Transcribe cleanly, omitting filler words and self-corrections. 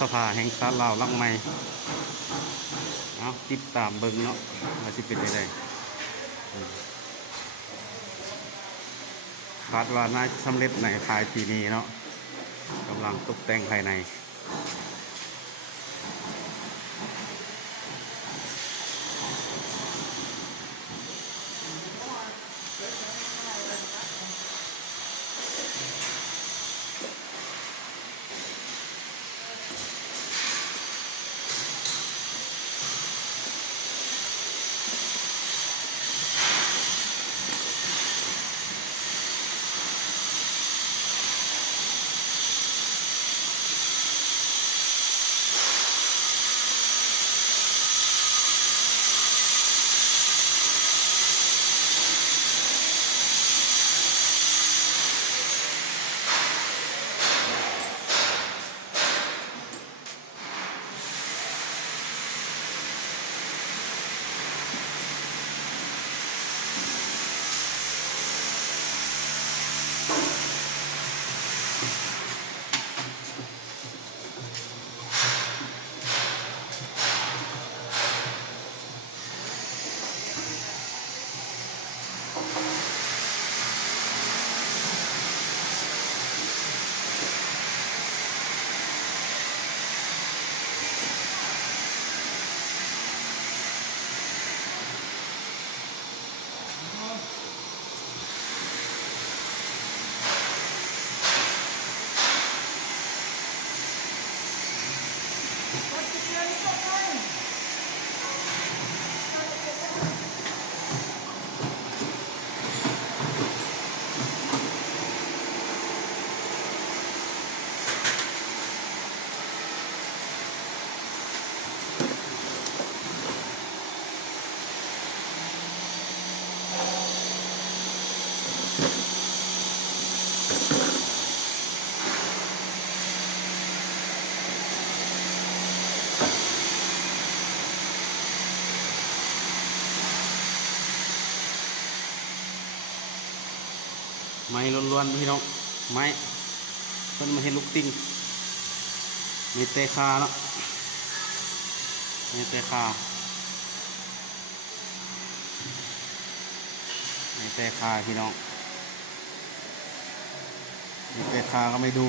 สภาแห่งชาติลาวลังใหม่เอาติดตามเบิ่งเนาะว่าสิเป็นได้คาดว่าน่าจะสำเร็จในภายปีนี้เนาะกำลังตกแต่งภายในไม้ล้วนๆพี่น้องไม้เพิ่นมาเห็นลูกติงมีเตะคาเนาะมีเตะคามีเตะคาพี่น้องมีเตะคาก็ไม่ดู